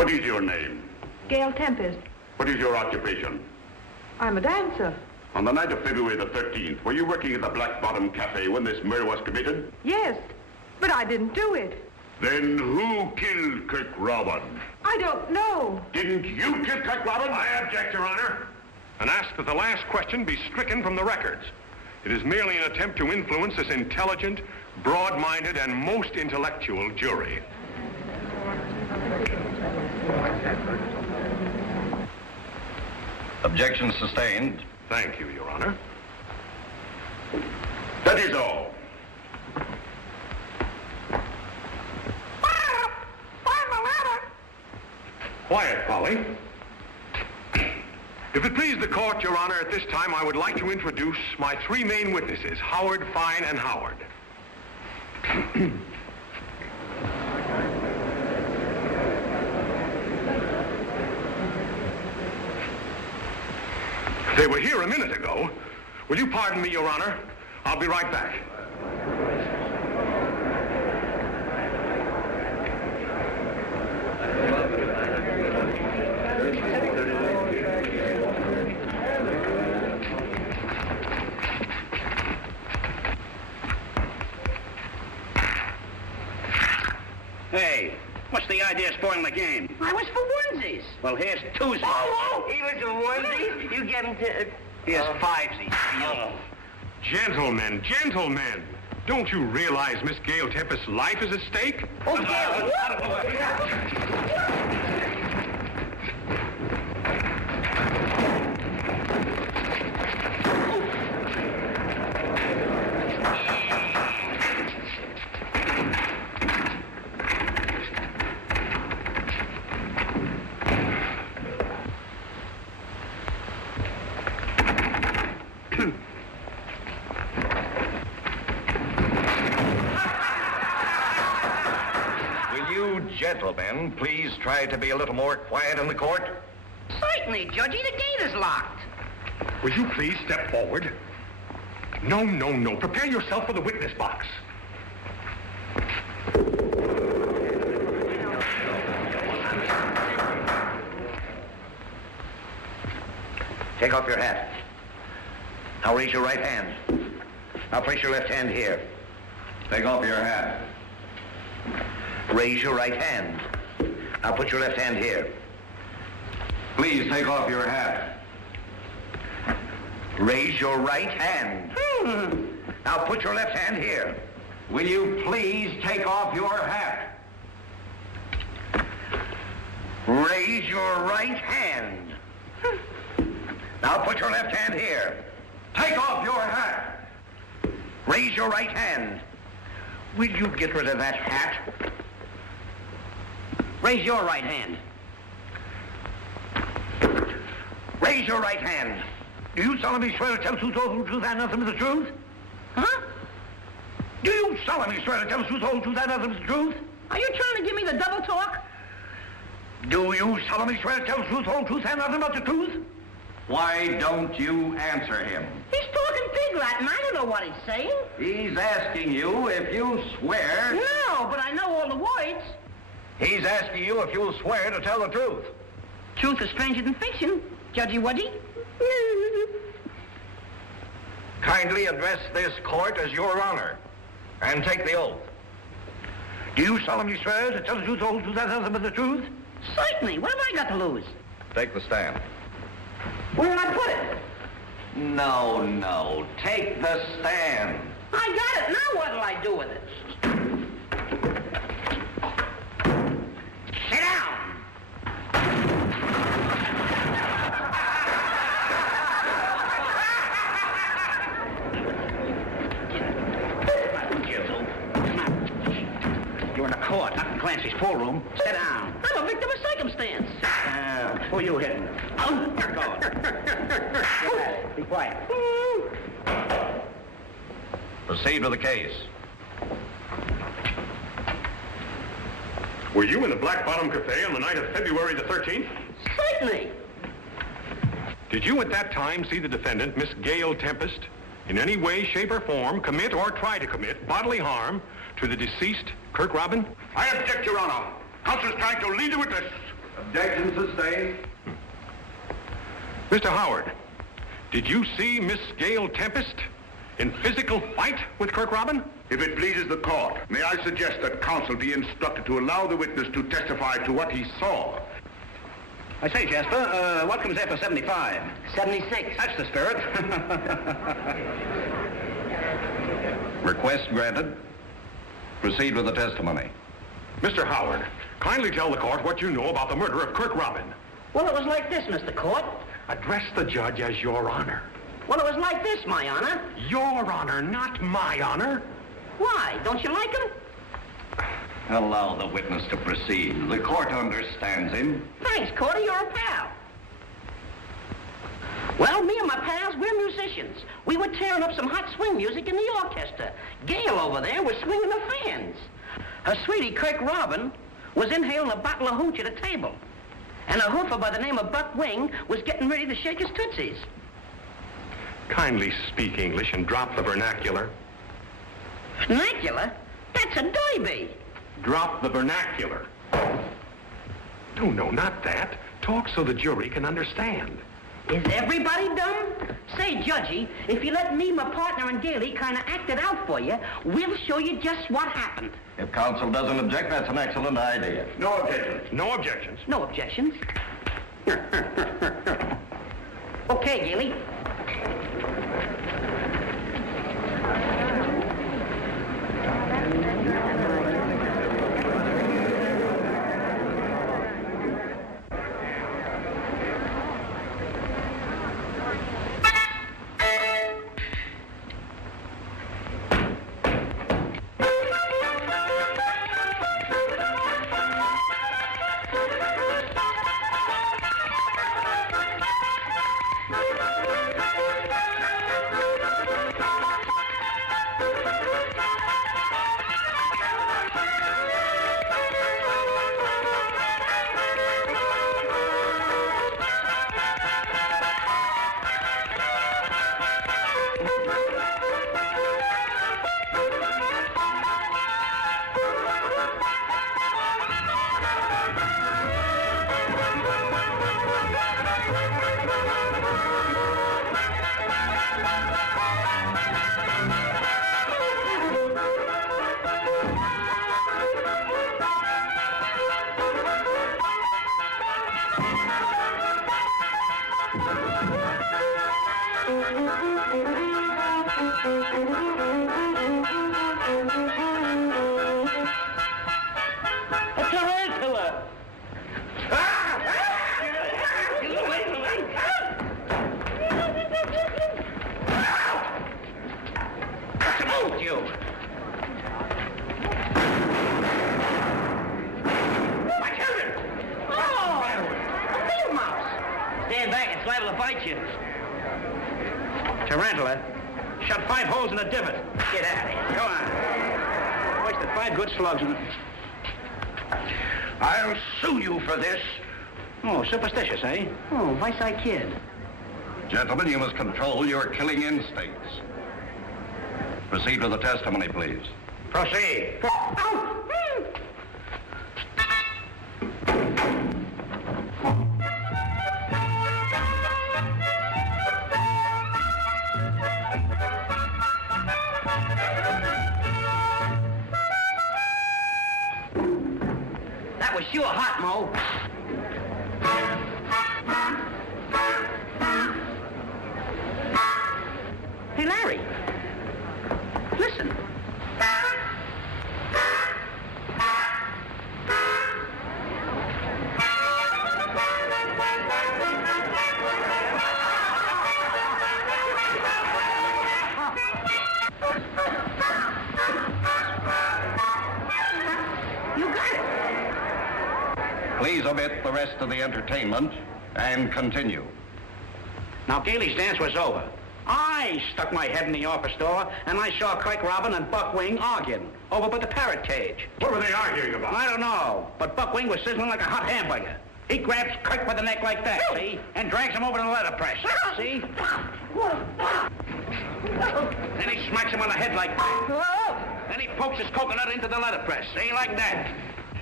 What is your name? Gail Tempest. What is your occupation? I'm a dancer. On the night of February the 13th, were you working at the Black Bottom Cafe when this murder was committed? Yes, but I didn't do it. Then who killed Kirk Robin? I don't know. Didn't you kill Kirk Robin? I object, Your Honor, and ask that the last question be stricken from the records. It is merely an attempt to influence this intelligent, broad-minded, and most intellectual jury. Objection sustained. Thank you, Your Honor. That is all. Quiet, Polly. If it please the court, Your Honor, at this time I would like to introduce my three main witnesses, Howard, Fine, and Howard. They were here a minute ago. Will you pardon me, Your Honor? I'll be right back. Hey, what's the idea of spoiling the game? I was for onesies. Well, here's twosies. Oh, he was for onesies? You get him to... Here's fivesies. Gentlemen, gentlemen, don't you realize Miss Gail Tempest's life is at stake? Oh, Gail. Gentlemen, please try to be a little more quiet in the court. Certainly, Judgy. The gate is locked. Will you please step forward? No, no, no. Prepare yourself for the witness box. Take off your hat. Now raise your right hand. Now place your left hand here. Take off your hat. Raise your right hand. Now put your left hand here. Please take off your hat. Raise your right hand. Now put your left hand here. Will you please take off your hat? Raise your right hand. Now put your left hand here. Take off your hat. Raise your right hand. Will you get rid of that hat? Raise your right hand. Raise your right hand. Do you solemnly swear to tell the truth, the whole truth, and nothing but the truth? Huh? Do you solemnly swear to tell the truth, the whole truth, and nothing but the truth? Are you trying to give me the double talk? Do you solemnly swear to tell the truth, the whole truth, and nothing but the truth? Why don't you answer him? He's talking pig Latin. I don't know what he's saying. He's asking you if you swear... No, but I know all the words. He's asking you if you'll swear to tell the truth. Truth is stranger than fiction, Judgy Wudgy. Kindly address this court as Your Honor, and take the oath. Do you solemnly swear to tell the truth, the whole truth, and nothing but the truth? Certainly. What have I got to lose? Take the stand. Where did I put it? No, no. Take the stand. I got it. Now what'll I do with it? Sit down. You're in the court, not in Clancy's pool room. Sit down. I'm a victim of circumstance. Who are you hitting? Oh, You're going. Be quiet. Proceed with the case. Were you in the Black Bottom Cafe on the night of February the 13th? Certainly. Did you at that time see the defendant, Miss Gail Tempest, in any way, shape, or form commit or try to commit bodily harm to the deceased Kirk Robin? I object, Your Honor. Counsel's trying to lead the witness. Objection sustained. Mr. Howard, did you see Miss Gail Tempest in physical fight with Kirk Robin? If it pleases the court, may I suggest that counsel be instructed to allow the witness to testify to what he saw? I say, Jasper, what comes after 75? 76. That's the spirit. Request granted. Proceed with the testimony. Mr. Howard, kindly tell the court what you know about the murder of Kirk Robin. Well, it was like this, Mr. Court. Address the judge as Your Honor. Well, it was like this, my honor. Your Honor, not my honor. Why? Don't you like him? Allow the witness to proceed. The court understands him. Thanks, Cordy. You're a pal. Well, me and my pals, we're musicians. We were tearing up some hot swing music in the orchestra. Gail over there was swinging the fans. Her sweetie, Kirk Robin, was inhaling a bottle of hooch at a table. And a hoofer by the name of Buck Wing was getting ready to shake his tootsies. Kindly speak English and drop the vernacular. Vernacular? That's a doiby. Drop the vernacular. No, not that. Talk so the jury can understand. Is everybody dumb? Say, Judgy, if you let me, my partner, and Gailey kind of act it out for you, we'll show you just what happened. If counsel doesn't object, that's an excellent idea. No objections. No objections. No objections. Okay, Gailey. A tarantula! What's the matter with you? My children! Oh! A field mouse! Stand back, it's liable to bite you. Tarantula? Shot 5 holes in the divot. Get out of here. Go on. Wasted 5 good slugs in it. I'll sue you for this. Oh, superstitious, eh? Oh, vice-eye kid. Gentlemen, you must control your killing instincts. Proceed with the testimony, please. Proceed. Ow! That was sure hot, Mo. Hey, Larry. Listen. You got it. Please omit the rest of the entertainment and continue. Now, Gailey's dance was over. I stuck my head in the office door, and I saw Kirk Robin and Buck Wing arguing over by the parrot cage. What were they arguing about? I don't know, but Buck Wing was sizzling like a hot hamburger. He grabs Kirk by the neck like that, see? And drags him over to the letterpress, see? Then he smacks him on the head like that. Then he pokes his coconut into the letterpress, see? Like that.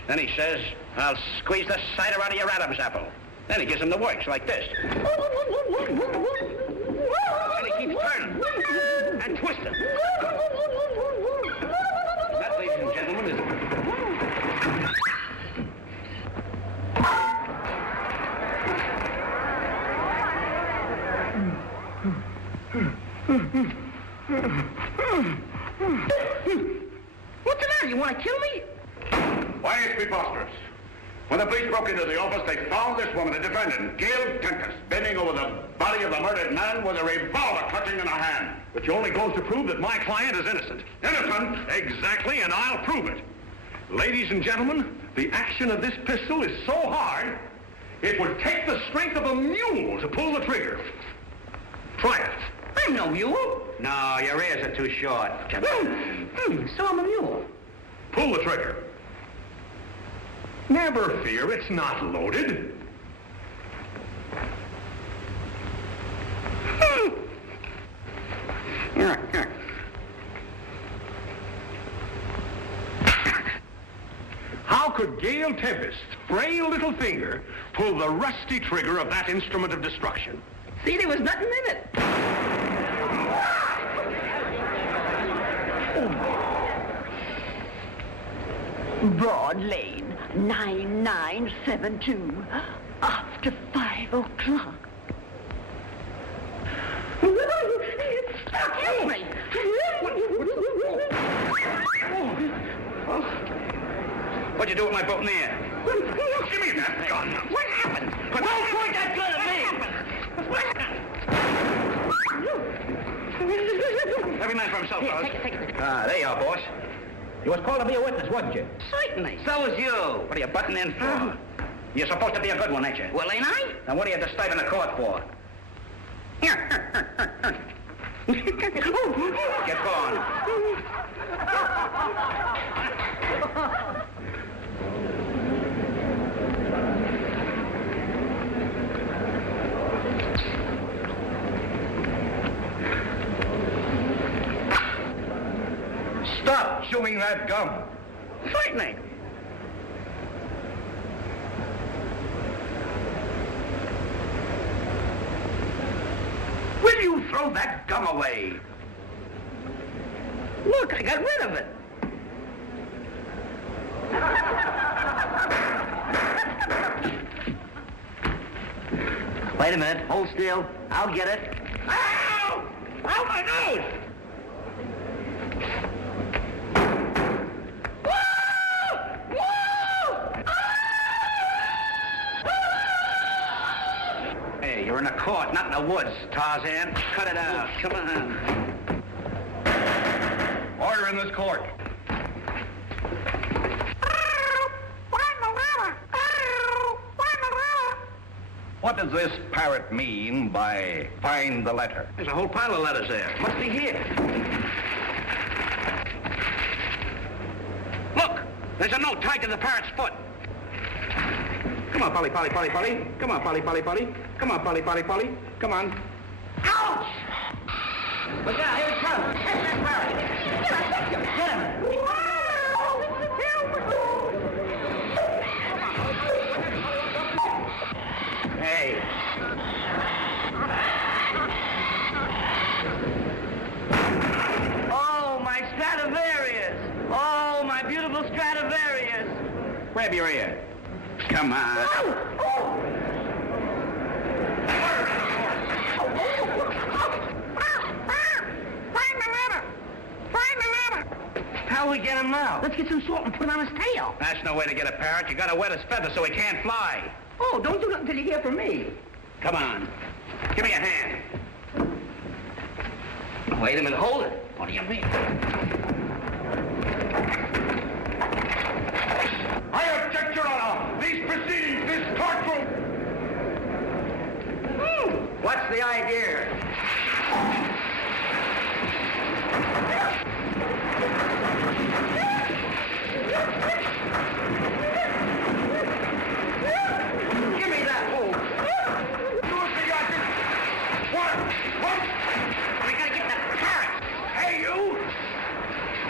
Then he says, I'll squeeze the cider out of your Adam's apple. Then he gives him the works like this. And he keeps turning and twisting. That, ladies and gentlemen, is... What's the matter? You want to kill me? Why, it's preposterous. When the police broke into the office, they found this woman, the defendant, Gail Tempest, bending over the body of the murdered man with a revolver clutching in her hand. Which only goes to prove that my client is innocent. Innocent? Exactly, and I'll prove it. Ladies and gentlemen, the action of this pistol is so hard, it would take the strength of a mule to pull the trigger. Try it. I'm no mule. No, your ears are too short. So I'm a mule. Pull the trigger. Never fear, it's not loaded. How could Gail Tempest's frail little finger pull the rusty trigger of that instrument of destruction? See, there was nothing in it. Broad Lane, 9972, after 5 o'clock. Help me! What'd you do with my boat in the air? Give me that gun. What happened? Don't point that gun at me! Every man for himself, fellas. Take it. Ah, there you are, boss. You was called to be a witness, wasn't you? Certainly. So was you. What are you butting in for? You're supposed to be a good one, ain't you? Well, ain't I? Then what are you disturbing the court for? Get going. Stop chewing that gum. Certainly. Will you throw that gum away? Look, I got rid of it. Wait a minute. Hold still. I'll get it. Ow! Ow, my nose! Hey, you're in a court, not in the woods, Tarzan. Cut it out. Come on. Order in this court. What does this parrot mean by find the letter? There's a whole pile of letters there. Must be here. Look! There's a note tied to the parrot's foot. Come on, Polly, Polly, Polly, Polly. Come on, Polly, Polly, Polly. Come on, Polly, Polly, Polly. Come on. Ouch! Look out, here it comes. Catch that parrot. Get him. Hey. Oh, my Stradivarius! Oh, my beautiful Stradivarius! Grab your ear. Come on. How'll we get him now? Let's get some salt and put it on his tail. That's no way to get a parrot. You gotta wet his feathers so he can't fly. Oh, don't do nothing until you hear from me. Come on. Give me a hand. Wait a minute, hold it. What do you mean? I object, Your Honor. These proceedings, this courtroom. What's the idea? Give me that hole. We gotta get the parrot. Hey, you!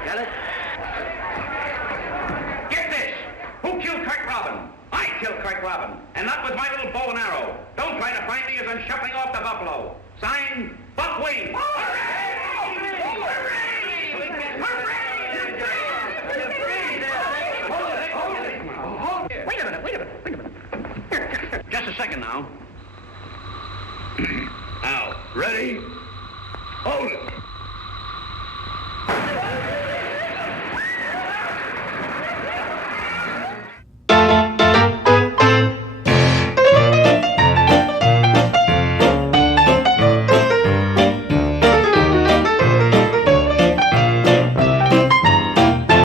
Get it? Get this! Who killed Kirk Robin? I killed Kirk Robin, and not with my little bow and arrow. Don't try to find me as I'm shuffling off the buffalo. Signed, Buck Wing. Hooray! Wait a minute. Just a second now. Now, ready? Hold it.